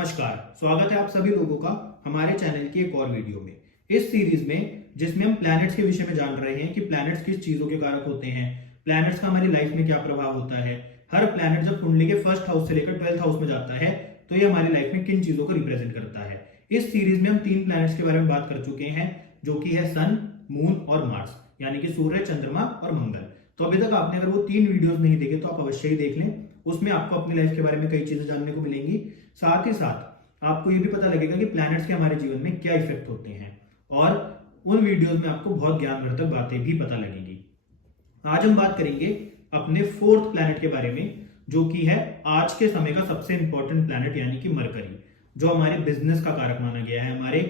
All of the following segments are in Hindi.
नमस्कार, स्वागत है आप सभी लोगों का हमारे चैनल की एक और वीडियो में। इस सीरीज में जिसमें हम प्लैनेट्स के विषय में जान रहे हैं कि प्लैनेट्स किस चीजों के कारक होते हैं, प्लैनेट्स का हमारी लाइफ में क्या प्रभाव होता है। हर प्लैनेट जब कुंडली के फर्स्ट हाउस से लेकर 12th हाउस में जाता है तो ये हमारी लाइफ में किन चीजों को रिप्रेजेंट करता है। इस सीरीज में हम 3 प्लैनेट्स के बारे में बात कर चुके हैं, जो कि है सन, मून और मार्स, यानी कि सूर्य, चंद्रमा और मंगल। तो अभी तक आपने अगर वो 3 वीडियोस नहीं देखे तो आप अवश्य ही देख लें। उसमें आपको अपनी लाइफ के बारे में कई चीजें जानने को मिलेंगी। साथ ही साथ आपको ये भी पता लगेगा कि प्लैनेट्स के हमारे जीवन में क्या इफेक्ट होते हैं, और उन वीडियोस में आपको बहुत ज्ञानवर्धक बातें भी पता लगेंगी। आज हम बात करेंगे अपने 4th प्लैनेट के बारे में, जो कि है आज के समय का सबसे इंपॉर्टेंट प्लैनेट, यानी कि मरकरी, जो हमारे बिजनेस का कारक माना गया है, हमारे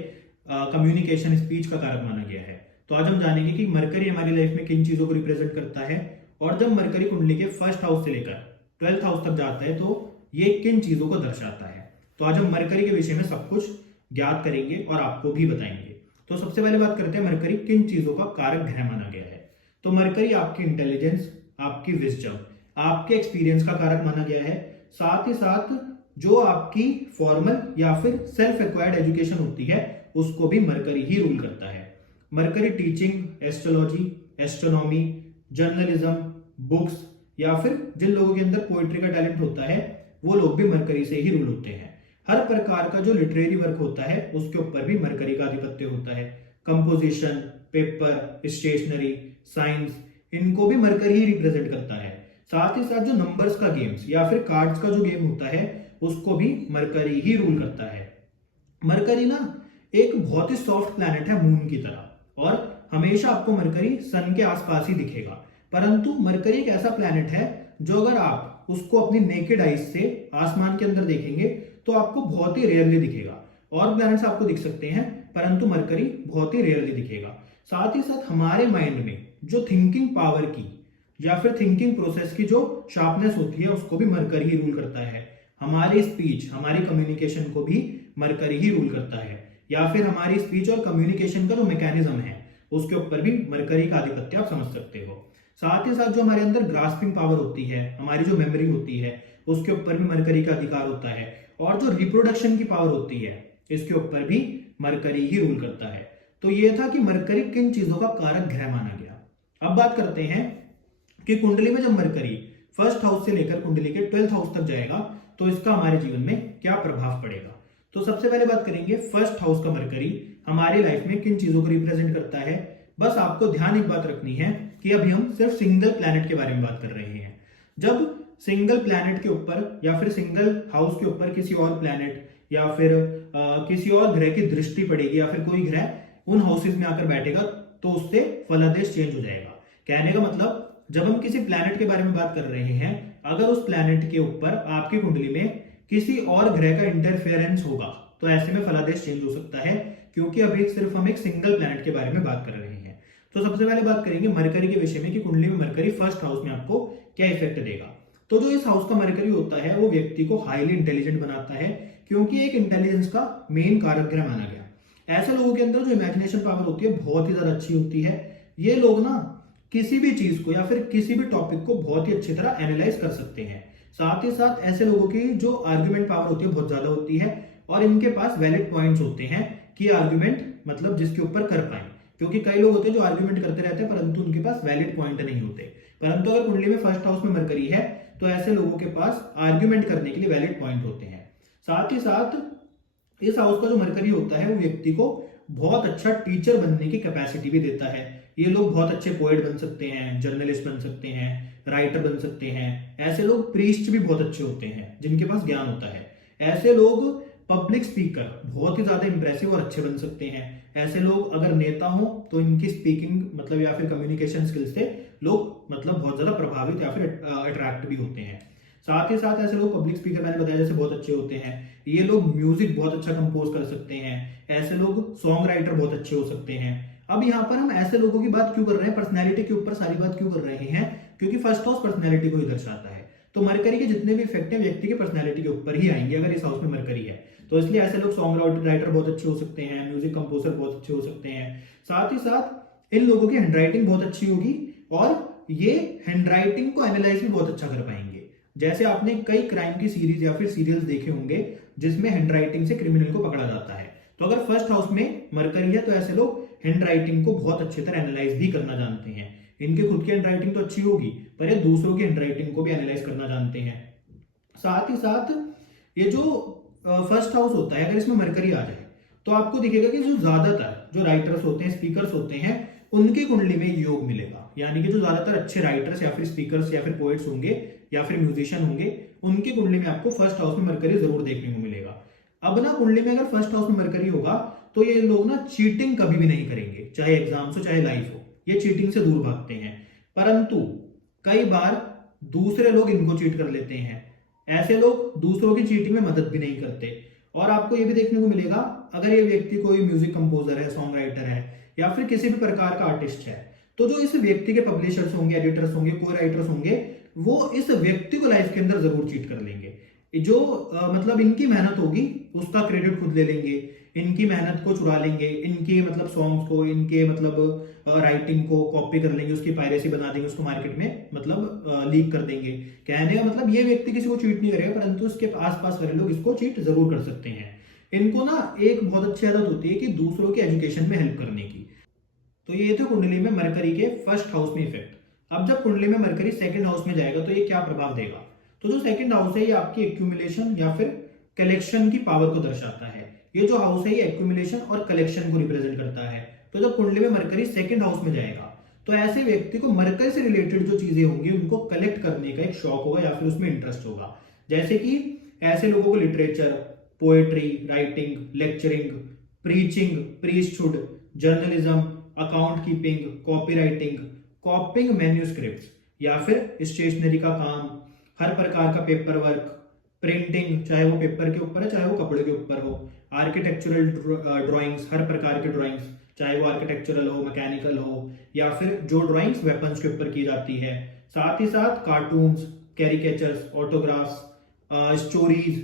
कम्युनिकेशन स्पीच का कारक माना गया है। तो आज हम जानेंगे कि मरकरी हमारी लाइफ में किन चीजों को रिप्रेजेंट करता है, और जब मरकरी कुंडली के फर्स्ट हाउस से लेकर 12th हाउस तक जाता है तो ये किन चीजों को दर्शाता है। तो आज हम मरकरी के विषय में सब कुछ ज्ञात करेंगे और आपको भी बताएंगे। तो सबसे पहले बात करते हैं मरकरी किन चीजों का कारक ग्रह माना गया है। तो मरकरी आपकी इंटेलिजेंस, आपकी विजडम, आपके एक्सपीरियंस का कारक माना गया है। साथ ही साथ जो आपकी फॉर्मल या फिर सेल्फ एक्वायर्ड एजुकेशन होती है उसको भी मरकरी ही रूल करता है। Mercury teaching, astrology, astronomy, journalism, books, या फिर जिन लोगों के अंदर पोइट्री का टैलेंट होता है वो लोग भी मरकरी से ही रूल होते हैं। हर प्रकार का जो लिटरेरी वर्क होता है उसके ऊपर भी मरकरी का आधिपत्य होता है। कंपोजिशन, पेपर, स्टेशनरी, साइंस, इनको भी मरकरी ही रिप्रेजेंट करता है। साथ ही साथ जो नंबर्स का गेम्स या फिर कार्ड्स का जो गेम होता है उसको भी मरकरी ही रूल करता है। मरकरी ना एक बहुत ही सॉफ्ट प्लैनेट है मून की तरह, और हमेशा आपको मरकरी सन के आसपास ही दिखेगा। परंतु मरकरी एक ऐसा प्लैनेट है जो अगर आप उसको अपनी नेकेड आइज से आसमान के अंदर देखेंगे तो आपको बहुत ही रेयरली दिखेगा। और प्लैनेट्स आपको दिख सकते हैं परंतु मरकरी बहुत ही रेयरली दिखेगा। साथ ही साथ हमारे माइंड में जो थिंकिंग पावर की या फिर थिंकिंग प्रोसेस की जो शार्पनेस होती है उसको भी मरकरी ही रूल करता है। हमारी स्पीच, हमारी कम्युनिकेशन को भी मरकरी ही रूल करता है, या फिर हमारी स्पीच और कम्युनिकेशन का जो मैकेनिज्म है उसके ऊपर भी मरकरी का आधिपत्य आप समझ सकते हो। साथ ही साथ जो हमारे अंदर ग्रास्पिंग पावर होती है, हमारी जो मेमोरी होती है उसके ऊपर भी मरकरी का अधिकार होता है, और जो रिप्रोडक्शन की पावर होती है इसके ऊपर भी मरकरी ही रूल करता है। तो ये था कि मरकरी किन चीजों का कारक ग्रह माना गया। अब बात करते हैं कि कुंडली में जब मरकरी फर्स्ट हाउस से लेकर कुंडली के 12th हाउस तक जाएगा तो इसका हमारे जीवन में क्या प्रभाव पड़ेगा। तो सबसे पहले बात करेंगे फर्स्ट हाउस का मरकरी हमारे लाइफ में किन चीजों को रिप्रेजेंट करता है। बस आपको ध्यान एक बात रखनी है कि अभी हम सिर्फ सिंगल प्लैनेट के बारे में बात कर रहे हैं। जब सिंगल प्लैनेट के ऊपर या फिर सिंगल हाउस के ऊपर किसी और प्लैनेट या फिर किसी और ग्रह की दृष्टि पड़ेगी या फिर कोई ग्रह उन हाउसेज में आकर बैठेगा तो उससे फलादेश चेंज हो जाएगा। कहने का मतलब जब हम किसी प्लैनेट के बारे में बात कर रहे हैं, अगर उस प्लैनेट के ऊपर आपकी कुंडली में किसी और ग्रह का इंटरफेरेंस होगा तो ऐसे में फलादेश चेंज हो सकता है, क्योंकि अभी सिर्फ हम एक सिंगल प्लैनेट के बारे में बात कर रहे हैं। तो सबसे पहले बात करेंगे मरकरी के विषय में कि कुंडली में मरकरी फर्स्ट हाउस में आपको क्या इफेक्ट देगा। तो जो इस हाउस का मरकरी होता है वो व्यक्ति को हाईली इंटेलिजेंट बनाता है, क्योंकि एक इंटेलिजेंस का मेन कारक ग्रह माना गया। ऐसे लोगों के अंदर जो इमेजिनेशन पावर होती है बहुत ही ज्यादा अच्छी होती है। ये लोग ना किसी भी चीज को या फिर किसी भी टॉपिक को बहुत ही अच्छी तरह एनालाइज कर सकते हैं। साथ ही साथ ऐसे लोगों की जो आर्ग्यूमेंट पावर होती है बहुत ज्यादा होती है, और इनके पास वैलिड पॉइंट्स होते हैं कि आर्ग्यूमेंट मतलब जिसके ऊपर कर पाए। क्योंकि कई लोग होते हैं जो आर्ग्यूमेंट करते रहते हैं परंतु उनके पास वैलिड पॉइंट नहीं होते। परंतु अगर कुंडली में फर्स्ट हाउस में मरकरी है तो ऐसे लोगों के पास आर्ग्यूमेंट करने के लिए वैलिड पॉइंट होते हैं। साथ ही साथ इस हाउस का जो मरकरी होता है वो व्यक्ति को बहुत अच्छा टीचर बनने की कैपेसिटी भी देता है। ये लोग बहुत अच्छे पोएट बन सकते हैं, जर्नलिस्ट बन सकते हैं, राइटर बन सकते हैं। ऐसे लोग प्रीस्ट भी बहुत अच्छे होते हैं जिनके पास ज्ञान होता है। ऐसे लोग पब्लिक स्पीकर बहुत ही ज्यादा इंप्रेसिव और अच्छे बन सकते हैं। ऐसे लोग अगर नेता हो तो इनकी स्पीकिंग मतलब या फिर कम्युनिकेशन स्किल्स से लोग मतलब बहुत ज्यादा प्रभावित या फिर अट्रैक्ट भी होते हैं। साथ ही साथ ऐसे लोग पब्लिक स्पीकर मैंने बताया जैसे बहुत अच्छे होते हैं। ये लोग म्यूजिक बहुत अच्छा कंपोज कर सकते हैं। ऐसे लोग सॉन्ग राइटर बहुत अच्छे हो सकते हैं। अब यहाँ पर हम ऐसे लोगों की बात क्यों कर रहे हैं, पर्सनैलिटी के ऊपर सारी बात क्यों कर रहे हैं, क्योंकि फर्स्ट हाउस पर्सनैलिटी को ही दर्शाता है। तो मरकरी के जितने भी इफेक्ट हैं व्यक्ति की पर्सनैलिटी के ऊपर ही आएंगे अगर इस हाउस में मरकरी है। तो इसलिए ऐसे लोग सॉन्ग राइटर बहुत अच्छे हो सकते हैं, म्यूजिक कंपोजर बहुत अच्छे हो सकते हैं। साथ ही साथ इन लोगों की हैंडराइटिंग बहुत अच्छी होगी और ये हैंडराइटिंग को एनालाइज भी बहुत अच्छा कर पाएंगे। जैसे आपने कई क्राइम की सीरीज या फिर सीरियल्स देखे होंगे जिसमें हैंड राइटिंग से क्रिमिनल को पकड़ा जाता है। तो अगर फर्स्ट हाउस में मरकरी है तो ऐसे लोग हैंड राइटिंग को बहुत अच्छी तरह एनालाइज भी करना जानते हैं। इनकी खुद की हैंड राइटिंग तो अच्छी होगी, पर ये दूसरों की हैंड राइटिंग को भी एनालाइज करना जानते हैं। साथ ही साथ ये जो फर्स्ट हाउस होता है, अगर इसमें मरकरी आ जाए तो आपको दिखेगा कि जो ज्यादातर जो राइटर्स होते हैं, स्पीकर्स होते हैं, उनकी कुंडली में योग मिलेगा। यानी कि जो ज्यादातर अच्छे राइटर्स या फिर स्पीकर्स या फिर पोएट्स होंगे या फिर म्यूजिशियन होंगे, उनकी कुंडली में आपको फर्स्ट हाउस में मरकरी जरूर देखने को मिलेगा। अब ना कुंडली में अगर फर्स्ट हाउस में मरकरी होगा तो ये लोग ना चीटिंग कभी भी नहीं करेंगे, चाहे एग्जाम्स हो चाहे लाइफ हो, ये चीटिंग से दूर भागते हैं। परंतु कई बार दूसरे लोग इनको चीट कर लेते हैं। ऐसे लोग दूसरों की चीटिंग में मदद भी नहीं करते। और आपको ये भी देखने को मिलेगा, अगर ये व्यक्ति कोई म्यूजिक कंपोजर है, सॉन्ग राइटर है या फिर किसी भी प्रकार का आर्टिस्ट है, तो जो इस व्यक्ति के पब्लिशर्स होंगे, एडिटर्स होंगे, को राइटर्स होंगे, वो इस व्यक्ति को लाइफ के अंदर जरूर चीट कर लेंगे। जो मतलब इनकी मेहनत होगी उसका क्रेडिट खुद ले लेंगे, इनकी मेहनत को चुरा लेंगे, इनके मतलब सॉन्ग्स को, इनके मतलब राइटिंग को कॉपी कर लेंगे, उसकी पायरेसी बना देंगे, उसको मार्केट में मतलब लीक कर देंगे। कहने का मतलब ये व्यक्ति किसी को चीट नहीं करेगा, परंतु इसके आसपास वाले लोग इसको चीट जरूर कर सकते हैं। इनको ना एक बहुत अच्छी आदत होती है कि दूसरों के एजुकेशन में हेल्प करने की। तो ये थे कुंडली में मरकरी के फर्स्ट हाउस में इफेक्ट। अब जब कुंडली में मरकरी सेकंड हाउस में जाएगा तो ये क्या प्रभाव देगा? तो जो सेकंड हाउस है ये आपकी एक्यूमुलेशन या फिर कलेक्शन की पावर को दर्शाता है। ये जो हाउस है ये एक्यूमुलेशन और कलेक्शन को रिप्रेजेंट करता है। तो जब कुंडली में मरकरी सेकंड हाउस में जाएगा तो ऐसे व्यक्ति को मरकरी से रिलेटेड जो चीजें होंगी उनको कलेक्ट करने का एक शौक होगा या फिर उसमें इंटरेस्ट होगा। जैसे कि ऐसे लोगों को literature, poetry, writing, lecturing, preaching, priesthood, journalism, account keeping, copywriting, कॉपिंग manuscripts या फिर स्टेशनरी का काम, हर प्रकार का पेपर वर्क, प्रिंटिंग, चाहे वो पेपर के ऊपर है चाहे वो कपड़े के ऊपर हो, आर्किटेक्चरल ड्राइंग्स, हर प्रकार के ड्राइंग्स, चाहे वो आर्किटेक्चरल हो, मैकेनिकल हो, या फिर जो ड्राइंग्स वेपन्स के ऊपर की जाती है। साथ ही साथ cartoons, caricatures, autographs, stories,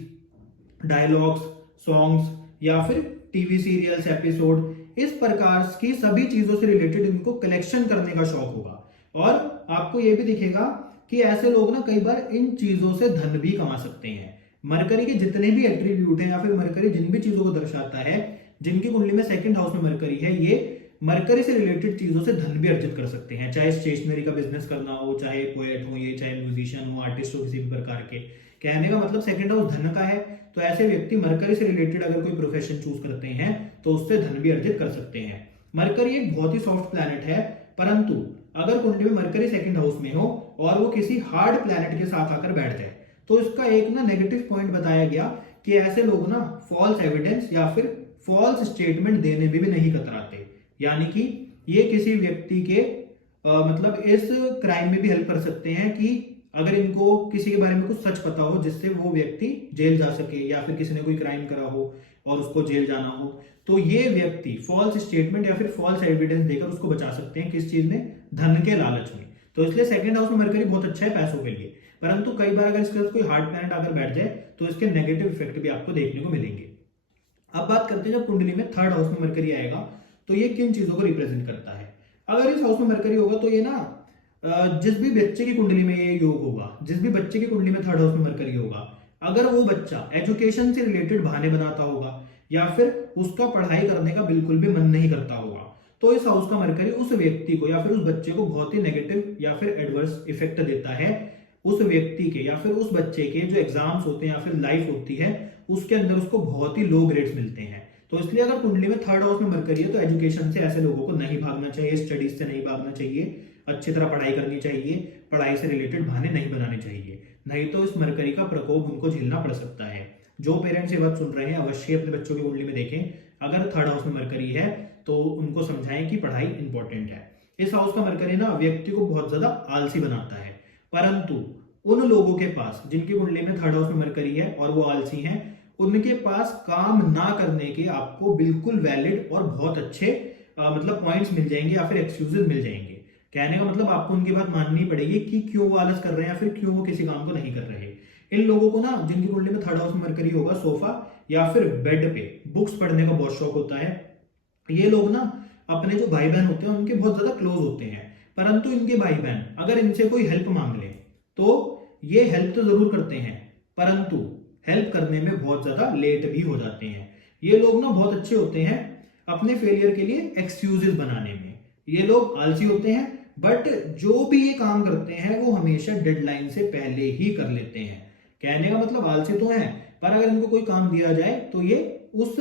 dialogues, songs या फिर टीवी सीरियल्स, एपिसोड, इस प्रकार की सभी चीजों से रिलेटेड इनको कलेक्शन करने का शौक होगा। और आपको यह भी दिखेगा कि ऐसे लोग ना कई बार इन चीजों से धन भी कमा सकते हैं। मरकरी के जितने भी एट्रीब्यूट हैं या फिर मरकरी जिन भी चीजों को दर्शाता है, जिनकी कुंडली में सेकंड हाउस में मरकरी है, ये मरकरी से रिलेटेड चीजों से धन भी अर्जित कर सकते हैं। चाहे स्टेशनरी का बिजनेस करना हो, चाहे पोएट हो, ये चाहे म्यूजिशियन हो, आर्टिस्ट हो, किसी भी प्रकार के। कहने का मतलब सेकंड हाउस धन का है, तो ऐसे व्यक्ति मरकरी से रिलेटेड अगर कोई प्रोफेशन चूज करते हैं तो उससे धन भी अर्जित कर सकते हैं। मरकरी एक बहुत ही सॉफ्ट प्लैनेट है, परंतु अगर कुंडली में मरकरी सेकंड हाउस में हो और वो किसी हार्ड प्लैनेट के साथ आकर बैठ जाए तो इसका एक ना नेगेटिव पॉइंट बताया गया कि ऐसे लोग ना फॉल्स एविडेंस या फिर फॉल्स स्टेटमेंट देने में भी नहीं कतराते। यानी कि ये किसी व्यक्ति के मतलब इस क्राइम में भी हेल्प कर सकते हैं कि अगर इनको किसी के बारे में कुछ सच पता हो जिससे वो व्यक्ति जेल जा सके, या फिर किसी ने कोई क्राइम करा हो और उसको जेल जाना हो, तो ये व्यक्ति फॉल्स स्टेटमेंट या फिर फॉल्स एविडेंस देकर उसको बचा सकते हैं। किस चीज में? धन के लालच में। तो इसलिए सेकंड हाउस में मरकरी बहुत अच्छा है पैसों के लिए, परंतु कई बार अगर इसके साथ कोई हार्ड प्लैनेट आकर बैठ जाए तो इसके नेगेटिव इफेक्ट भी आपको देखने को मिलेंगे। अब बात करते हैं जब कुंडली में थर्ड हाउस में मरकरी आएगा तो ये किन चीजों को रिप्रेजेंट करता है। अगर इस हाउस में मरकरी होगा तो ये ना जिस भी बच्चे की कुंडली में ये योग होगा, जिस भी बच्चे की कुंडली में थर्ड हाउस में मरकरी होगा, अगर वो बच्चा एजुकेशन से रिलेटेड बहाने बनाता होगा या फिर उसका पढ़ाई करने का बिल्कुल भी मन नहीं करता होगा, तो इस हाउस का मरकरी उस व्यक्ति को या फिर उस बच्चे को बहुत ही नेगेटिव या फिर एडवर्स इफेक्ट देता है। उस व्यक्ति के या फिर उस बच्चे के जो एग्जाम्स होते हैं या फिर लाइफ होती है उसके अंदर उसको बहुत ही लो ग्रेड्स मिलते हैं। तो इसलिए अगर कुंडली में थर्ड हाउस में मरकरी है तो एजुकेशन से ऐसे लोगों को नहीं भागना चाहिए, स्टडीज से नहीं भागना चाहिए, अच्छी तरह पढ़ाई करनी चाहिए, पढ़ाई से रिलेटेड बहाने नहीं बनाने चाहिए, नहीं तो इस मरकरी का प्रकोप उनको झेलना पड़ सकता है। जो पेरेंट्स ये बात सुन रहे हैं अवश्य अपने बच्चों की कुंडली में देखें, अगर थर्ड हाउस में मरकरी है तो उनको समझाएं कि पढ़ाई इंपॉर्टेंट है। इस हाउस का मरकरी ना व्यक्ति को बहुत ज्यादा आलसी बनाता है, परंतु उन लोगों के पास जिनकी कुंडली में थर्ड हाउस में मरकरी है और वो आलसी हैं, उनके पास काम ना करने के आपको बिल्कुल वैलिड और बहुत अच्छे मतलब पॉइंट्स मिल जाएंगे या फिर एक्सक्यूजेस मिल जाएंगे। कहने का मतलब आपको उनकी बात माननी पड़ेगी कि क्यों वो आलस कर रहे हैं या फिर क्यों वो किसी काम को नहीं कर रहे। इन लोगों को ना जिनकी कुंडली में थर्ड हाउस में मरकरी होगा, सोफा या फिर बेड पे बुक्स पढ़ने का बहुत शौक होता है। ये लोग ना अपने जो भाई बहन होते हैं उनके बहुत ज्यादा क्लोज होते हैं, परंतु इनके भाई बहन अगर इनसे कोई हेल्प मांग ले तो ये हेल्प तो जरूर करते हैं, परंतु हेल्प करने में बहुत ज्यादा लेट भी हो जाते हैं। ये लोग ना बहुत अच्छे होते हैं अपने फेलियर के लिए एक्सक्यूजेस बनाने में। ये लोग आलसी होते हैं, बट जो भी ये काम करते हैं वो हमेशा डेडलाइन से पहले ही कर लेते हैं। कहने का मतलब आलसी तो हैं, पर अगर इनको कोई काम दिया जाए तो ये उस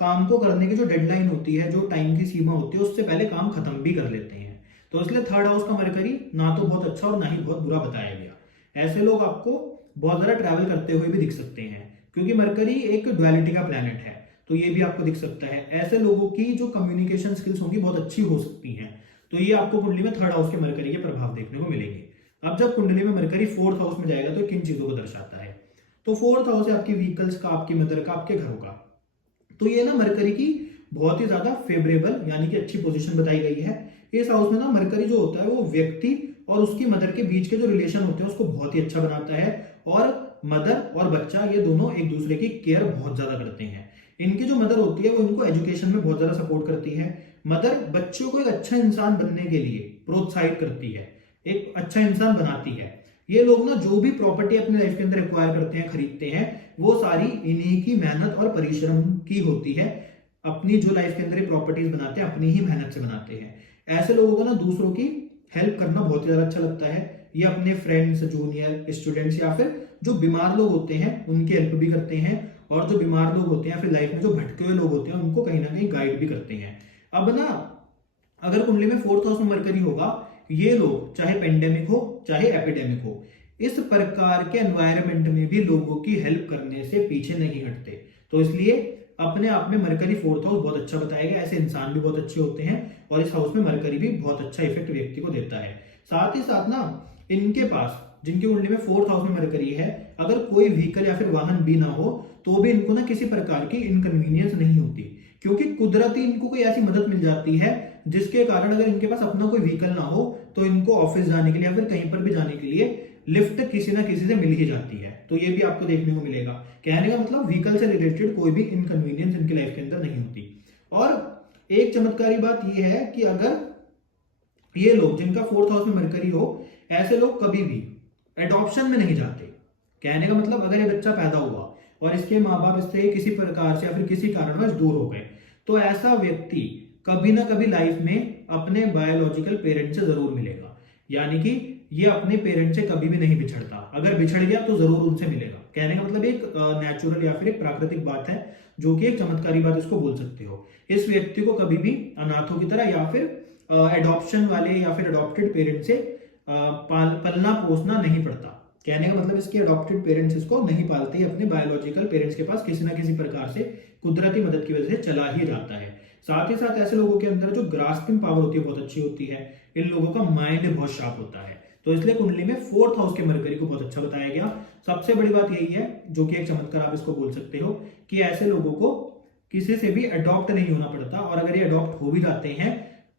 काम को करने की जो डेडलाइन होती है, जो टाइम की सीमा होती है, उससे पहले काम खत्म भी कर लेते हैं। तो इसलिए थर्ड हाउस का मरकरी ना तो बहुत अच्छा और ना ही बहुत बुरा बताया गया। ऐसे लोग आपको बहुत ज्यादा ट्रैवल करते हुए भी दिख सकते हैं, क्योंकि मरकरी एक ड्युअलिटी का प्लैनेट है, तो ये भी आपको दिख सकता है। ऐसे लोगों की जो कम्युनिकेशन स्किल्स होंगी बहुत अच्छी हो सकती हैं। तो ये आपको कुंडली में थर्ड हाउस के मरकरी के प्रभाव देखने को मिलेंगे। अब जब कुंडली में मरकरी फोर्थ हाउस में जाएगा तो किन चीजों को दर्शाता है? तो फोर्थ हाउस है आपकी व्हीकल्स का, आपकी मदर का, आपके घरों का। तो ये ना मरकरी की बहुत ही ज्यादा फेवरेबल यानी कि अच्छी पोजीशन बताई गई है। इस हाउस में ना मरकरी जो होता है वो व्यक्ति और उसकी मदर के बीच के जो रिलेशन होते हैं उसको बहुत ही अच्छा बनाता है, और मदर और बच्चा ये दोनों एक दूसरे की केयर बहुत ज्यादा करते हैं। इनकी जो मदर होती है वो इनको एजुकेशन में बहुत ज्यादा सपोर्ट करती है। मदर बच्चों को एक अच्छा इंसान बनने के लिए प्रोत्साहित करती है, एक अच्छा इंसान बनाती है। ये लोग ना जो भी प्रॉपर्टी अपनी लाइफ के अंदर एक्वायर करते हैं, खरीदते हैं, वो सारी इन्हीं की मेहनत और परिश्रम की होती है। अपनी जो लाइफ के अंदर ये प्रॉपर्टीज बनाते हैं अपनी ही मेहनत से बनाते हैं। ऐसे लोगों को ना दूसरों की हेल्प करना बहुत ज्यादा अच्छा लगता है। ये अपने फ्रेंड्स, जूनियर स्टूडेंट्स या फिर जो बीमार लोग होते हैं उनकी हेल्प भी करते हैं, और जो बीमार लोग होते हैं फिर लाइफ में जो भटके हुए लोग होते हैं उनको कहीं ना कहीं गाइड भी करते हैं। अब ना अगर कुंडली में फोर्थ हाउस में मरकरी होगा, ये लोग चाहे पेंडेमिक हो चाहे एपिडेमिक हो, इस प्रकार के एनवायरनमेंट में भी लोगों की हेल्प करने से पीछे नहीं हटते। तो इसलिए अपने आप में मरकरी फोर्थ हाउस बहुत अच्छा बताया गया। ऐसे इंसान भी बहुत अच्छे होते हैं, और इस हाउस में मरकरी भी बहुत अच्छा इफेक्ट व्यक्ति को देता है। साथ ही साथ ना इनके पास, जिनकी कुंडली में फोर्थ हाउस में मरकरी है, अगर कोई व्हीकल या फिर वाहन भी ना हो तो भी इनको ना किसी प्रकार की इनकन्वीनियंस नहीं होती, क्योंकि कुदरती इनको कोई ऐसी मदद मिल जाती है जिसके कारण अगर इनके पास अपना कोई व्हीकल ना हो तो इनको ऑफिस जाने के लिए या फिर कहीं पर भी जाने के लिए लिफ्ट किसी ना किसी से मिल ही जाती है। तो ये भी आपको देखने को मिलेगा। कहने का मतलब व्हीकल से रिलेटेड कोई भी इनकन्वीनियंस इनकी लाइफ के अंदर नहीं होती। और एक चमत्कारी बात यह है कि अगर ये लोग जिनका फोर्थ हाउस में मरकरी हो, ऐसे लोग कभी भी एडॉप्शन में नहीं जाते। कहने का मतलब अगर ये बच्चा पैदा हुआ और इसके माँ बाप इससे किसी प्रकार से या फिर किसी कारणवश दूर हो गए, तो ऐसा व्यक्ति कभी ना कभी लाइफ में अपने बायोलॉजिकल पेरेंट से जरूर मिलेगा। यानी कि ये अपने पेरेंट से कभी भी नहीं बिछड़ता, अगर बिछड़ गया तो जरूर उनसे मिलेगा। कहने का मतलब एक नेचुरल या फिर एक प्राकृतिक बात है, जो कि एक चमत्कारी बात इसको बोल सकते हो। इस व्यक्ति को कभी भी अनाथों की तरह या फिर एडॉप्शन वाले या फिर अडॉप्टेड पेरेंट से पलना पोसना नहीं पड़ता। कहने का मतलब इसके अडॉप्टेड पेरेंट्स इसको नहीं पालते, अपने बायोलॉजिकल पेरेंट्स के पास किसी ना किसी प्रकार से कुदरती मदद की वजह से चला ही जाता है। साथ ही साथ ऐसे लोगों के अंदर जो ग्रास्पिंग पावर होती है बहुत अच्छी होती है। इन लोगों का माइंड बहुत शार्प होता है। तो इसलिए कुंडली में फोर्थ हाउस के मरकरी को बहुत अच्छा बताया गया। सबसे बड़ी बात यही है, जो कि एक चमत्कार आप इसको बोल सकते हो, कि ऐसे लोगों को किसी से भी अडॉप्ट नहीं होना पड़ता, और अगर ये अडॉप्ट हो भी जाते हैं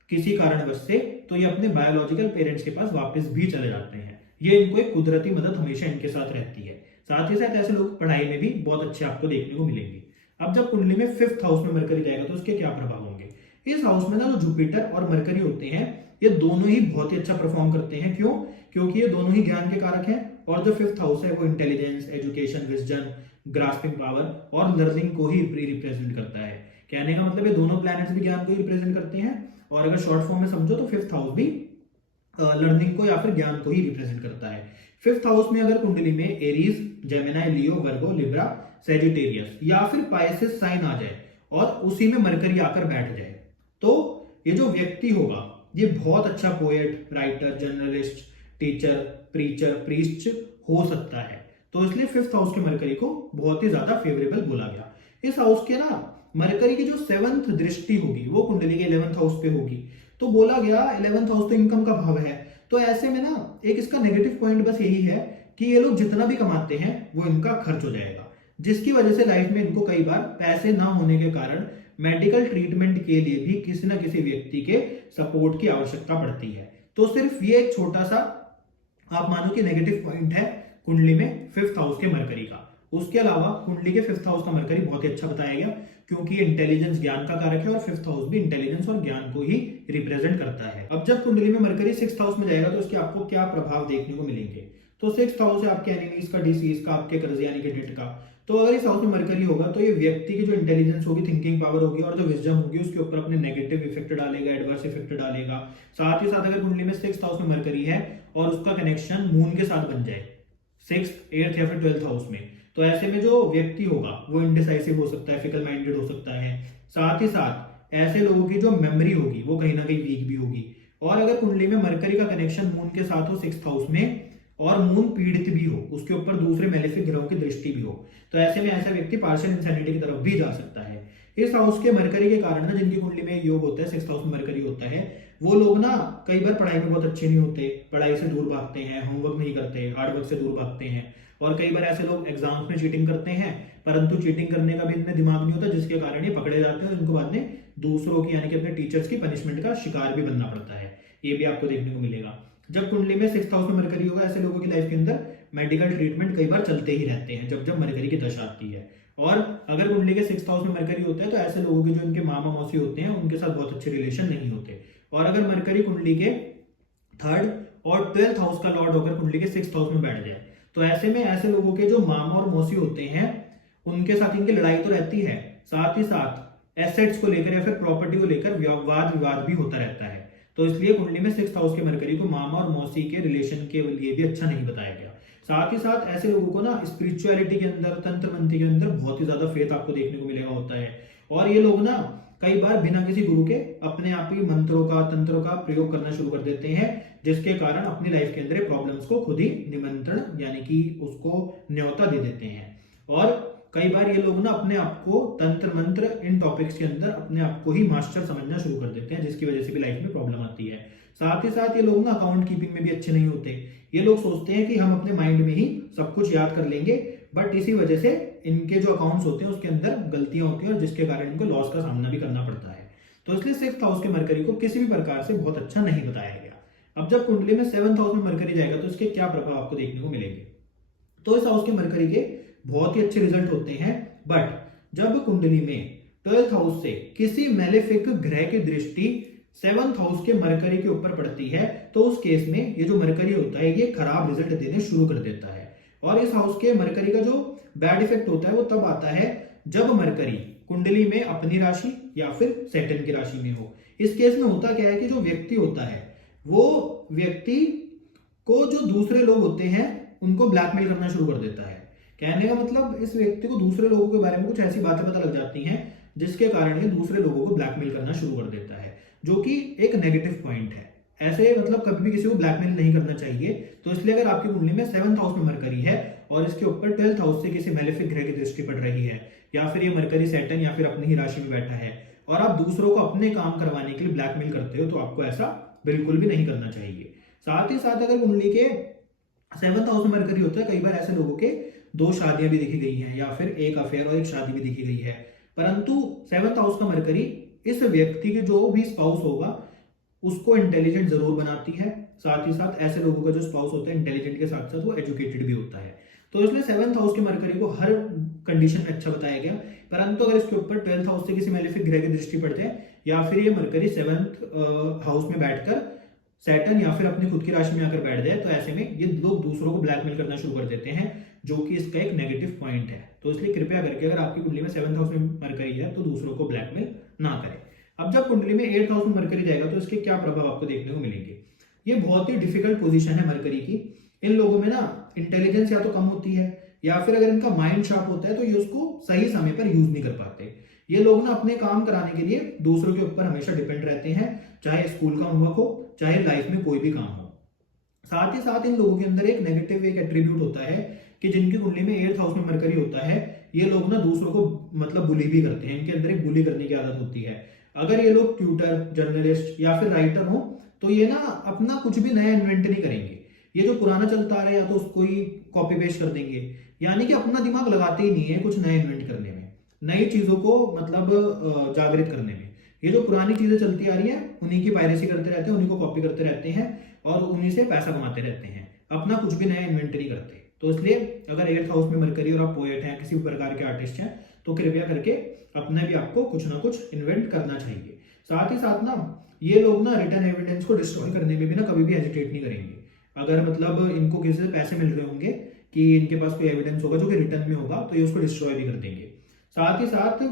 किसी कारणवश से, तो ये अपने बायोलॉजिकल पेरेंट्स के पास वापस भी चले जाते हैं। ये इनको एक कुदरती मदद हमेशा इनके साथ रहती है। साथ ही साथ ऐसे लोग पढ़ाई में भी बहुत अच्छे आपको देखने को मिलेंगे। अब जब कुंडली में फिफ्थ हाउस में मरकरी जाएगा तो उसके क्या प्रभाव होंगे? इस हाउस में ना जो जुपिटर और मरकरी होते हैं, ये दोनों ही बहुत ही अच्छा परफॉर्म करते हैं। क्यों? क्योंकि ये दोनों ही ज्ञान के कारक हैं, और जो फिफ्थ हाउस है वो intelligence, education, wisdom, grasping power और लर्निंग को ही रिप्रेजेंट करता है। कहने का मतलब ये दोनों प्लैनेट्स भी ज्ञान को ही रिप्रेजेंट करते हैं, और अगर शॉर्ट फॉर्म में समझो तो फिफ्थ हाउस भी लर्निंग को या फिर ज्ञान को ही रिप्रेजेंट करता है। फिफ्थ हाउस में अगर कुंडली में एरीज, जेमिनी, लियो, वर्गो, लिब्रा, सेजिटेरियस या फिर पाइसेस साइन आ जाए और उसी में मरकरी आकर बैठ जाए, तो ये जो व्यक्ति होगा ये बहुत अच्छा poet, writer, journalist, teacher, preacher, priest हो सकता है। तो इसलिए फिफ्थ हाउस के मरकरी को बहुत ही ज्यादा फेवरेबल बोला गया। इस हाउस के ना मरकरी की जो सेवंथ दृष्टि होगी वो कुंडली के 11th हाउस पे होगी। तो बोला गया 11th हाउस तो इनकम का भाव है। तो ऐसे में ना एक इसका नेगेटिव पॉइंट बस यही है कि ये लोग जितना भी कमाते हैं वो इनका खर्च हो जाएगा, जिसकी वजह से लाइफ में इनको कई बार पैसे ना होने के कारण मेडिकल ट्रीटमेंट के लिए भी किसी ना किसी व्यक्ति के सपोर्ट की आवश्यकता पड़ती है। तो सिर्फ ये एक छोटा सा आप मानो कि नेगेटिव पॉइंट है कुंडली में फिफ्थ हाउस के मरकरी का। उसके अलावा कुंडली के फिफ्थ हाउस का मरकरी बहुत ही अच्छा बताया गया, क्योंकि ये इंटेलिजेंस, ज्ञान का कारक है, और फिफ्थ हाउस भी इंटेलिजेंस और ज्ञान को ही रिप्रेजेंट करता है। अब जब कुंडली में मरकरी सिक्स्थ हाउस में जाएगा तो उसके आपको क्या प्रभाव देखने को मिलेंगे? तो सिक्स्थ हाउस है आपके एनिमीज का, डिसीज का, आपके कर्ज यानी कि डेट का। तो अगर इस हाउस में मरकरी होगा तो ये व्यक्ति की जो इंटेलिजेंस होगी, थिंकिंग पावर होगी और जो विजडम होगी उसके ऊपर अपने नेगेटिव इफेक्ट डालेगा, एडवर्स इफेक्ट डालेगा। साथ ही साथ अगर कुंडली में 6th हाउस में मरकरी है और उसका कनेक्शन मून के साथ बन जाए 6th, 8th या फिर 12th हाउस में, तो ऐसे में जो व्यक्ति होगा वो इंडिसाइसिव हो सकता है, फिकल माइंडेड हो सकता है। साथ ही साथ ऐसे लोगों की जो मेमोरी होगी वो कहीं ना कहीं वीक भी होगी। और अगर कुंडली में मरकरी का कनेक्शन मून के साथ हो 6th हाउस में और मून पीड़ित भी हो, उसके ऊपर दूसरे मेलेफिक ग्रहों की दृष्टि भी हो, तो ऐसे में ऐसा व्यक्ति पार्शियल इंसैनिटी की तरफ भी जा सकता है। इस हाउस के मरकरी के कारण ना जिनकी कुंडली में योग होता है, 6th हाउस में मरकरी होता है, वो लोग ना कई बार पढ़ाई में बहुत अच्छे नहीं होते, पढ़ाई से दूर भागते हैं, होमवर्क नहीं करते, हार्डवर्क से दूर भागते हैं। और कई बार ऐसे लोग एग्जाम्स में चीटिंग करते हैं, परंतु चीटिंग करने का भी इनमें दिमाग नहीं होता, जिसके कारण ये पकड़े जाते हैं और इनको बाद में दूसरों की यानी कि अपने टीचर्स की पनिशमेंट का शिकार भी बनना पड़ता है। ये भी आपको देखने को मिलेगा। जब कुंडली में 6th हाउस में मरकरी होगा, ऐसे लोगों की लाइफ के अंदर मेडिकल ट्रीटमेंट कई बार चलते ही रहते हैं जब जब मरकरी की दशा आती है। और अगर कुंडली के 6th हाउस में मरकरी होता है तो ऐसे लोगों के जो इनके मामा मौसी होते हैं उनके साथ बहुत अच्छे रिलेशन नहीं होते। और अगर मरकरी कुंडली के 3rd और 12th हाउस का लॉर्ड होकर कुंडली के 6th हाउस में बैठ जाए, तो ऐसे में ऐसे लोगों के जो मामा और मौसी होते हैं उनके साथ इनकी लड़ाई तो रहती है, साथ ही साथ एसेट्स को लेकर या फिर प्रॉपर्टी को लेकर वाद विवाद भी होता रहता है। तो इसलिए कुंडली में 6th हाउस के मरकरी को मामा और मौसी के रिलेशन के लिए भी अच्छा नहीं बताया गया। साथ ही साथ ऐसे लोगों को ना स्पिरिचुअलिटी के अंदर, तंत्र मंत्र के अंदर बहुत ही ज्यादा फेथ आपको देखने को मिलेगा होता है। और ये लोग ना कई बार बिना किसी गुरु के अपने आप ही मंत्रों का, तंत्रों का प्रयोग करना शुरू कर देते हैं, जिसके कारण अपनी लाइफ के अंदर प्रॉब्लम्स को खुद ही निमंत्रण यानी कि उसको न्योता दे देते हैं। और कई बार ये लोग ना अपने आप को तंत्र मंत्र इन टॉपिक्स के अंदर अपने आप को ही मास्टर समझना शुरू कर देते हैं, जिसकी वजह से भी लाइफ में प्रॉब्लम आती है। साथ ही साथ ये लोग ना अकाउंट कीपिंग में भी अच्छे नहीं होते। ये लोग सोचते हैं कि हम अपने माइंड में ही सब कुछ याद कर लेंगे, बट इसी वजह से इनके जो अकाउंट्स होते हैं उसके अंदर गलतियां होती हैं और जिसके कारण इनको लॉस का सामना भी करना पड़ता है। तो इसलिए 6th हाउस के मरकरी को किसी भी प्रकार से बहुत अच्छा नहीं बताया गया। अब जब कुंडली में 7th हाउस में मरकरी जाएगा तो इसके क्या प्रभाव आपको देखने को मिलेंगे। तो इस हाउस के मरकरी के बहुत ही अच्छे रिजल्ट होते हैं, बट जब कुंडली में 12th हाउस से किसी मेलेफिक ग्रह की दृष्टि 7th हाउस के मरकरी के ऊपर पड़ती है तो उस केस में ये जो मरकरी होता है ये खराब रिजल्ट देने शुरू कर देता है। और इस हाउस के मरकरी का जो बैड इफेक्ट होता है वो तब आता है जब मरकरी कुंडली में अपनी राशि या फिर सैटर्न की राशि में हो। इस केस में होता क्या है कि जो व्यक्ति होता है वो व्यक्ति को जो दूसरे लोग होते हैं उनको ब्लैकमेल करना शुरू कर देता है। कहने का मतलब इस व्यक्ति को दूसरे लोगों के बारे में कुछ ऐसी बातें पता लग जाती हैं जिसके कारण ये दूसरे लोगों को ब्लैकमेल करना शुरू कर देता है, जो कि एक नेगेटिव पॉइंट है। ऐसे मतलब कभी भी किसी को ब्लैकमेल नहीं करना चाहिए। तो इसलिए अगर आपकी कुंडली में 7th हाउस में मरकरी है और इसके ऊपर 12th हाउस से किसी मेलेफिक ग्रह की दृष्टि पड़ रही है या फिर ये मरकरी सैटर्न या फिर अपनी ही राशि में बैठा है और आप दूसरों को अपने काम करवाने के लिए ब्लैकमेल करते हो, तो आपको ऐसा बिल्कुल भी नहीं करना चाहिए। साथ ही साथ अगर कुंडली के 7th हाउस में मरकरी होता है, कई बार ऐसे लोगों के 2 शादियां भी देखी गई हैं या फिर एक अफेयर और एक शादी भी देखी गई है, परंतु 7th हाउस का मरकरी इस व्यक्ति के जो भी स्पाउस होगा उसको इंटेलिजेंट जरूर बनाती है। साथ ही साथ ऐसे लोगों का जो स्पाउस होता है इंटेलिजेंट के साथ साथ वो एजुकेटेड भी होता है। तो इसलिए 7th हाउस के मरकरी को हर कंडीशन में अच्छा बताया गया, परंतु अगर इसके ऊपर 12th हाउस से किसी मेलेफिक ग्रह की दृष्टि पड़ जाए या फिर ये मरकरी 7th हाउस में बैठकर सैटर्न या फिर अपनी खुद की राशि में आकर बैठ जाए, तो ऐसे में ये लोग दूसरों को ब्लैकमेल करना शुरू कर देते हैं, जो कि इसका एक नेगेटिव पॉइंट है। तो इसलिए कृपया करके अगर आपकी कुंडली में 7th हाउस में मरकरी है तो दूसरों को ब्लैकमेल ना करें। अब जब कुंडली में 8th हाउस में मरकरी जाएगा तो इसके क्या प्रभाव आपको देखने को मिलेंगे। ये बहुत ही डिफिकल्ट पोजीशन है मरकरी की। इन लोगों में ना इंटेलिजेंस या तो कम होती है या फिर अगर इनका माइंड शार्प होता है तो ये उसको सही समय पर यूज नहीं कर पाते। ये लोग ना अपने काम कराने के लिए दूसरों के ऊपर हमेशा डिपेंड रहते हैं, चाहे स्कूल का होमवर्क हो चाहे लाइफ में कोई भी काम हो। साथ ही साथ इन लोगों के अंदर एक नेगेटिव एक एट्रीब्यूट होता है कि जिनकी कुंडली में 8th हाउस में मरकरी होता है ये लोग ना दूसरों को मतलब बुली भी करते हैं, इनके अंदर एक बुली करने की आदत होती है। अगर ये लोग ट्यूटर, जर्नलिस्ट या फिर राइटर हो तो ये ना अपना कुछ भी नया इन्वेंट नहीं करेंगे, ये जो पुराना चलता आ रहा है या तो उसको ही कॉपी पेस्ट कर देंगे, यानी कि अपना दिमाग लगाते ही नहीं है कुछ नया इन्वेंट करने में, नई चीजों को मतलब जागृत करने में। ये जो पुरानी चीजें चलती आ रही है उन्हीं की पायरेसी करते रहते हैं, उन्हीं को कॉपी करते रहते हैं और उन्हीं से पैसा कमाते रहते हैं, अपना कुछ भी नया इन्वेंट नहीं करते। तो इसलिए अगर 8th हाउस में मरकरी और आप पोएट हैं, किसी भी प्रकार के आर्टिस्ट हैं, तो कृपया करके अपने भी आपको कुछ ना कुछ इन्वेंट करना चाहिए। साथ ही साथ ना ये लोग ना रिटर्न एविडेंस को डिस्ट्रॉय करने में भी ना कभी भी हेजिटेट नहीं करेंगे। अगर मतलब इनको किसी से पैसे मिल रहे होंगे कि इनके पास कोई एविडेंस होगा जो कि रिटर्न में होगा, तो ये उसको डिस्ट्रॉय भी कर देंगे। साथ ही साथ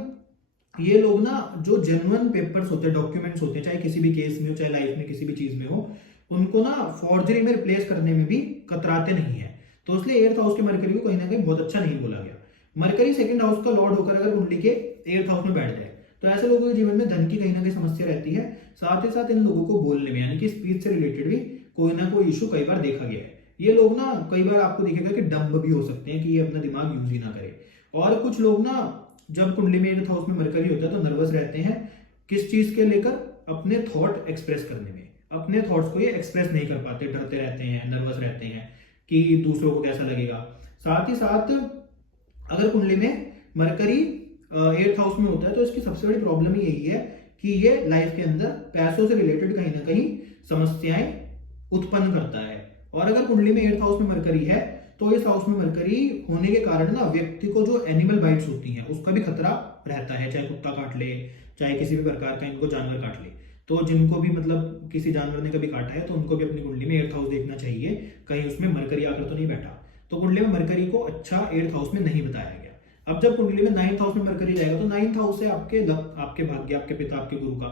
ये लोग ना जो जेन्युइन पेपर्स होते हैं, डॉक्यूमेंट्स होते हैं, चाहे किसी भी केस में हो, चाहे लाइफ में किसी भी चीज में हो, उनको ना फॉर्जरी में रिप्लेस करने में भी कतराते नहीं है। तो इसलिए 8th हाउस के मरकरी को कहीं ना कहीं बहुत अच्छा नहीं बोला गया। मरकरी 2nd हाउस का लॉर्ड होकर अगर कुंडली के 8th हाउस में बैठ जाए तो ऐसे लोगों के जीवन में धन की कहीं ना कहीं समस्या रहती है। साथ ही साथ इन लोगों को बोलने में यानी कि स्पीच से रिलेटेड भी कोई ना कोई इशू कई बार देखा गया है। ये लोग ना कई बार आपको दिखेगा कि डम्ब भी हो सकते हैं, कि ये अपना दिमाग यूज ही ना करे। और कुछ लोग ना जब कुंडली में 8th हाउस में मरकरी होता है तो नर्वस रहते हैं, किस चीज के लेकर, अपने थॉट एक्सप्रेस करने में। अपने थॉट्स को ये एक्सप्रेस नहीं कर पाते, डरते रहते हैं, नर्वस रहते हैं कि दूसरों को कैसा लगेगा। साथ ही साथ अगर कुंडली में मरकरी 8th हाउस में होता है तो इसकी सबसे बड़ी प्रॉब्लम ही यही है कि ये लाइफ के अंदर पैसों से रिलेटेड कहीं ना कहीं समस्याएं उत्पन्न करता है। और अगर कुंडली में 8th हाउस में मरकरी है तो इस हाउस में मरकरी होने के कारण ना व्यक्ति को जो एनिमल बाइट्स होती हैं उसका भी खतरा रहता है, चाहे कुत्ता काट ले, चाहे किसी भी प्रकार का इनको जानवर काट ले। तो जिनको भी मतलब किसी जानवर ने कभी काटा है तो उनको भी अपनी कुंडली में 8th हाउस देखना चाहिए, कहीं उसमें मरकरी आकर तो नहीं बैठा। तो कुंडली में मरकरी को अच्छा 8th हाउस में नहीं बताया गया। अब जब कुंडली में 9th हाउस में मरकरी जाएगा तो 9th हाउस से आपके आपके भाग्य, आपके पिता, आपके गुरु का,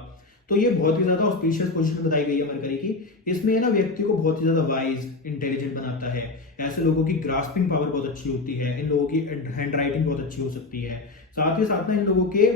तो ये बहुत ही ज्यादा ऑस्पिशियस पोजीशन बताई गई है मरकरी की। इसमें ना व्यक्ति को बहुत ही ज्यादा वाइज, इंटेलिजेंट बनाता है। ऐसे लोगों की ग्रास्पिंग पावर बहुत अच्छी होती है, इन लोगों की हैंड राइटिंग बहुत अच्छी हो सकती है। साथ ही साथ ना इन लोगों के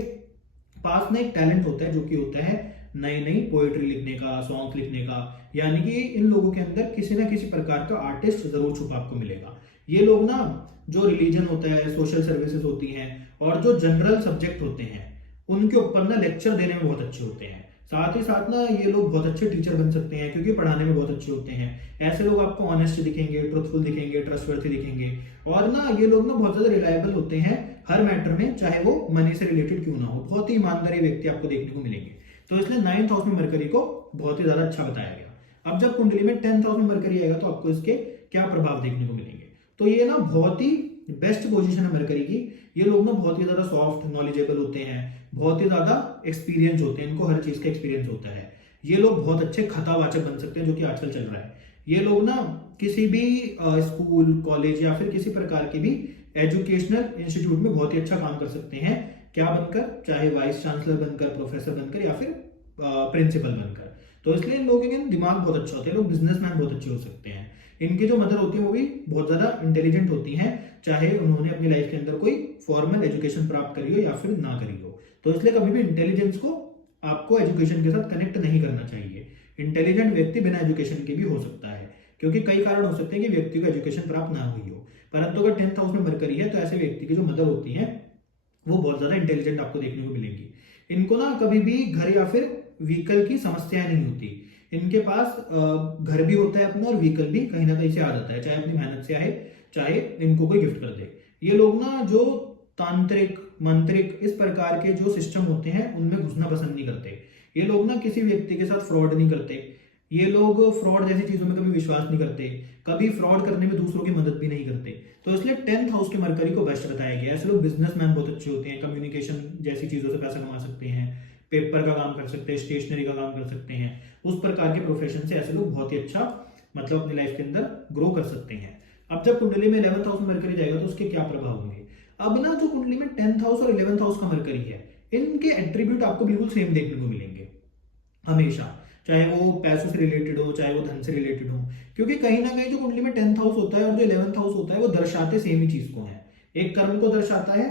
पास ना एक टैलेंट होता है जो कि होता है नई नई पोएट्री लिखने का, सॉन्ग लिखने का। यानी कि इन लोगों के अंदर किसी ना किसी प्रकार का आर्टिस्ट जरूर छुपा आपको मिलेगा। ये लोग ना जो रिलीजन होता है, सोशल सर्विसेज होती हैं और जो जनरल सब्जेक्ट होते हैं उनके ऊपर ना लेक्चर देने में बहुत अच्छे होते हैं। साथ ही साथ ना ये लोग बहुत अच्छे टीचर बन सकते हैं क्योंकि पढ़ाने में बहुत अच्छे होते हैं। ऐसे लोग आपको ऑनेस्ट दिखेंगे, ट्रुथफुल दिखेंगे, ट्रस्टवर्थी दिखेंगे। और ना ये लोग ना बहुत ज्यादा रिलायबल होते हैं हर मैटर में, चाहे वो मनी से रिलेटेड क्यों ना हो। बहुत ही ईमानदारी व्यक्ति आपको देखने को मिलेंगे। तो इसलिए 9th हाउस में मरकरी को बहुत ही ज्यादा अच्छा बताया गया। अब जब कुंडली में 10th हाउस में मरकरी आएगा तो आपको इसके क्या प्रभाव देखने को मिलेंगे। तो ये ना बहुत ही बेस्ट पोजीशन है मरकरी की। ये लोग ना बहुत ही ज्यादा सॉफ्ट, नॉलेजेबल होते हैं, बहुत ही ज्यादा एक्सपीरियंस होते हैं, इनको हर चीज का एक्सपीरियंस होता है। ये लोग बहुत अच्छे खतावाचक बन सकते हैं जो कि आजकल चल रहा है। ये लोग ना किसी भी स्कूल, कॉलेज या फिर किसी प्रकार की भी एजुकेशनल इंस्टीट्यूट में बहुत ही अच्छा काम कर सकते हैं। क्या बनकर, चाहे वाइस चांसलर बनकर, प्रोफेसर बनकर या फिर प्रिंसिपल बनकर। तो इसलिए इन लोगों के दिमाग बहुत अच्छा होता है, लोग बिजनेसमैन बहुत अच्छे हो सकते हैं। इनकी जो मदर होती है वो भी बहुत ज्यादा इंटेलिजेंट होती हैं, चाहे उन्होंने अपनी लाइफ के अंदर कोई फॉर्मल एजुकेशन प्राप्त करी हो या फिर ना करी हो। तो इसलिए कभी भी इंटेलिजेंस को आपको एजुकेशन के साथ कनेक्ट नहीं करना चाहिए। इंटेलिजेंट व्यक्ति बिना एजुकेशन के भी हो सकता है, क्योंकि कई कारण हो सकते हैं कि व्यक्ति को एजुकेशन प्राप्त ना हुई हो। परंतु अगर 10th हाउस में मरकरी है तो ऐसे व्यक्ति की जो मदर होती है वो बहुत ज्यादा इंटेलिजेंट आपको देखने को मिलेंगी। इनको ना कभी भी घर या फिर व्हीकल की समस्या नहीं होती। इनके पास घर भी होता है अपना और व्हीकल भी कहीं ना कहीं से आ जाता है, चाहे अपनी मेहनत से आए, चाहे इनको कोई गिफ्ट कर दे। ये लोग ना जो तांत्रिक, मंत्रिक, इस प्रकार के जो सिस्टम होते हैं उनमें घुसना पसंद नहीं करते। ये लोग ना किसी व्यक्ति के साथ फ्रॉड नहीं करते। ये लोग फ्रॉड जैसी चीजों में कभी विश्वास नहीं करते, कभी फ्रॉड करने में दूसरों की मदद भी नहीं करते। तो इसलिए 10th हाउस के मरकरी को बेस्ट बताया गया। ऐसे लोग बिजनेसमैन बहुत अच्छे होते हैं, कम्युनिकेशन जैसी चीजों से पैसा कमा सकते हैं, पेपर का काम कर सकते हैं, स्टेशनरी का काम कर सकते हैं। उस प्रकार के प्रोफेशन से ऐसे लोग बहुत ही अच्छा मतलब अपनी लाइफ के अंदर ग्रो कर सकते हैं। अब जब कुंडली में 11th हाउस में मरकरी जाएगा तो उसके क्या प्रभाव होंगे। अब ना जो कुंडली में 10th हाउस और 11th हाउस का मरकरी है, इनके एट्रीब्यूट आपको बिल्कुल सेम देखने को मिलेंगे हमेशा, चाहे वो पैसों से रिलेटेड हो, चाहे वो धन से रिलेटेड हो। क्योंकि कहीं ना कहीं जो कुंडली में 10th हाउस होता है और जो 11th हाउस होता है वो दर्शाते सेम ही चीज को है। एक कर्म को दर्शाता है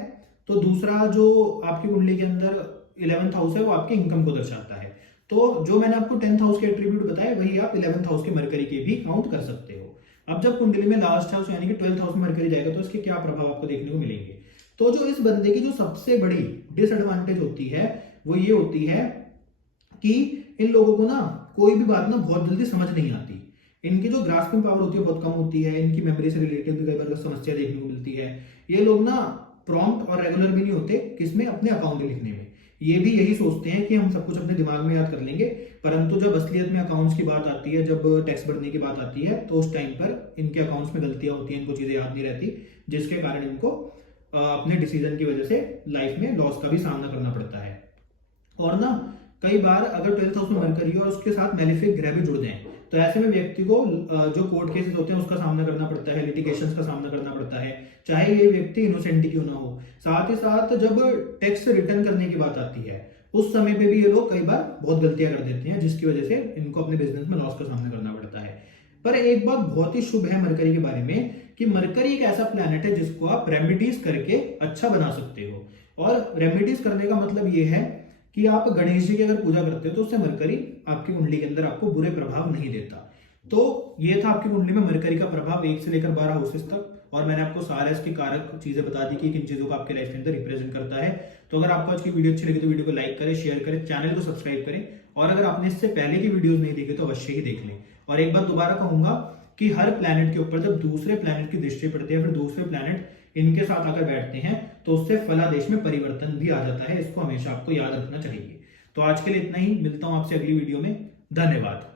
तो दूसरा जो आपकी कुंडली के अंदर 11th हाउस है वो आपकी इनकम को दर्शाता है। तो जो मैंने आपको 10th हाउस के एट्रीब्यूट बताए वही आप 11th हाउस के मरकरी के भी काउंट कर सकते हो। अब जब कुंडली में लास्ट हाउस यानी कि 12th हाउस में मरकरी जाएगा तो इसके क्या प्रभाव आपको देखने को मिलेंगे। तो जो इस बंदे की जो सबसे बड़ी डिसएडवांटेज होती है वो ये होती है कि इन लोगों को ना कोई भी बात ना बहुत जल्दी समझ नहीं आती। इनकी जो ग्रास्पिंग पावर होती है बहुत कम होती है। इनकी मेमोरी से रिलेटेड भी कई बार समस्या देखने को मिलती है। ये लोग ना प्रॉम्प्ट और रेगुलर भी नहीं होते किसमें, अपने अकाउंट लिखने में। ये भी यही सोचते हैं कि हम सब कुछ अपने दिमाग में याद कर लेंगे, परंतु जब असलियत में अकाउंट्स की बात आती है, जब टैक्स भरने की बात आती है, तो उस टाइम पर इनके अकाउंट्स में गलतियां होती हैं, इनको चीजें याद नहीं रहती, जिसके कारण इनको अपने डिसीजन की वजह से लाइफ में लॉस का भी सामना करना पड़ता है। और ना कई बार अगर 12th हाउस में मरकरी और उसके साथ मैलेफिक ग्रह भी जुड़ जाएं तो ऐसे में व्यक्ति को जो कोर्ट केसेस होते हैं उसका सामना करना पड़ता है, लिटिगेशंस का सामना करना पड़ता है, चाहे ये व्यक्ति इनोसेंट क्यों ना हो। साथ ही साथ जब टैक्स रिटर्न करने की बात आती है उस समय पे भी ये लोग कई बार बहुत गलतियां कर देते हैं, जिसकी वजह से इनको अपने बिजनेस में लॉस का सामना करना पड़ता है। पर एक बात बहुत ही शुभ है मरकरी के बारे में कि मरकरी एक ऐसा प्लैनेट है जिसको आप रेमेडीज करके अच्छा बना सकते हो। और रेमेडीज करने का मतलब ये है कि आप गणेश जी की अगर पूजा करते हो तो उससे मरकरी आपकी कुंडली के अंदर आपको बुरे प्रभाव नहीं देता। तो ये था आपकी कुंडली में मरकरी का प्रभाव 1 से लेकर 12 हाउसेस तक, और मैंने आपको सारे इसके कारक चीजें बता दी कि किन चीजों को आपके लाइफ के अंदर रिप्रेजेंट करता है। तो अगर आपको आज की वीडियो अच्छी लगी तो वीडियो को लाइक करें, शेयर करें, चैनल को सब्सक्राइब करें, और अगर आपने इससे पहले की वीडियोस नहीं देखी तो अवश्य ही देख लें। और एक बात दोबारा कहूंगा कि हर प्लैनेट के ऊपर जब दूसरे प्लैनेट की दृष्टि पड़ती है, फिर दूसरे प्लैनेट इनके साथ आकर बैठते हैं तो उससे फलादेश में परिवर्तन भी आ जाता है। इसको हमेशा आपको याद रखना चाहिए। तो आज के लिए इतना ही, मिलता हूं आपसे अगली वीडियो में। धन्यवाद।